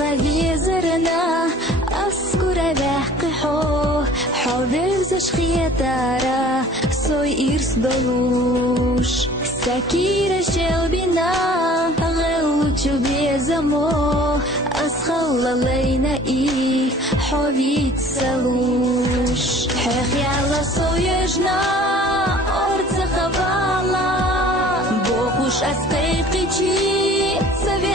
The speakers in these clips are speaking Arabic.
قبيزرنا أسكر بحقحو حوفز شخيتارا سوي إرس بلوش سكير شلبنا غلوش بيزمو أسخل لينا إي حوفيت سلوش حيخ يالا سويجنا أرز خبالا بوخوش أسقيقيجي سبي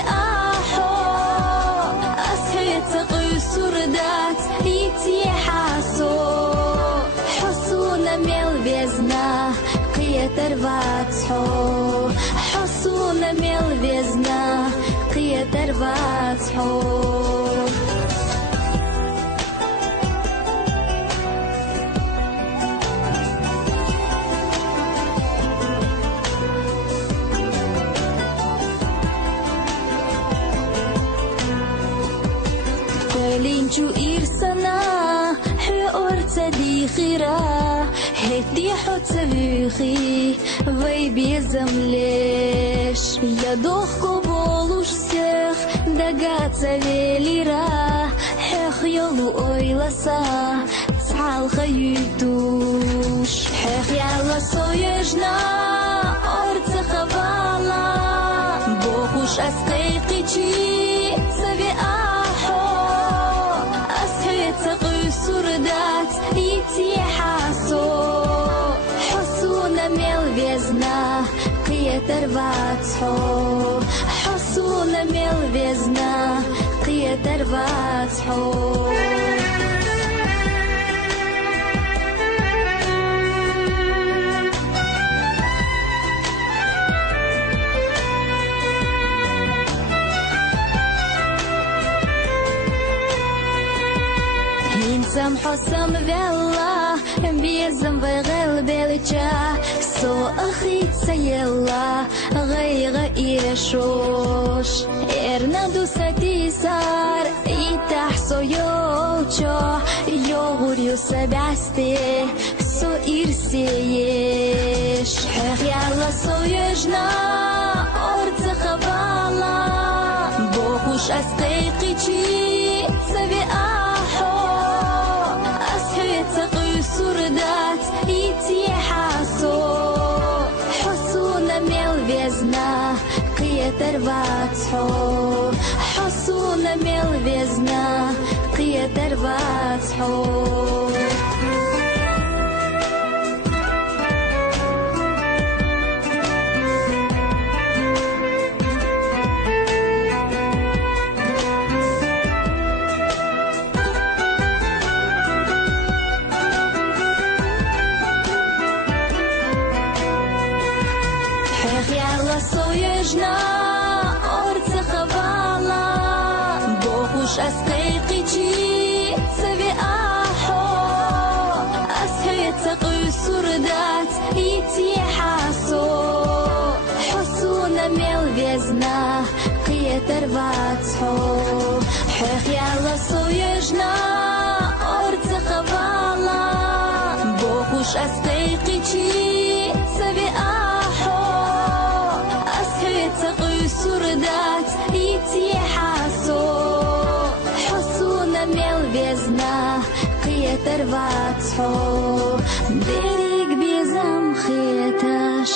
سردات يتيحاسو حصونا ملبزنا قية رفاتحو حصونا ملبزنا قية رفاتحو لينجو إرسنا حورت ديخرا هدي حوت سبيخي وي بيزمليش يدوخكو بولوش سيخ دقات سبيليرا حيخ يلو أويلسا تعال خيوتوش حيخ يالا سويجنا أرت خبالا بوخوش أسقيقيجي سبي سردات يتيحاسو حصونا ملبزنا قية رفاتحو حصونا ملبزنا قية رفاتحو Sam حسام vella بيزم بغل بلجا سو أخيت سيلا غير إيشوش إرنادو ستيسار إتحسو يوچو يوغوريو سبعستي سو إرسيش حيخ يالا سو يجنا أرز خبالا بوخوش أسقيقيجي سبي سردات يتيحاسو حصونا ملبزنا قية رفاتحو حصونا ملبزنا قية رفاتحو سويجنا أرز خبالا بوخوش أسقيقيجي سبي أسهيت سقي سردات يتيحاسو حصونا ملبزنا قية رفاتحو حيخ يالا سويجنا أرز خبالا بوخوش أسقيقيجي سبي سقي سردات يتيحاسو حصونا ملبزنا قية رفاتحو بريق بيزم خيتاش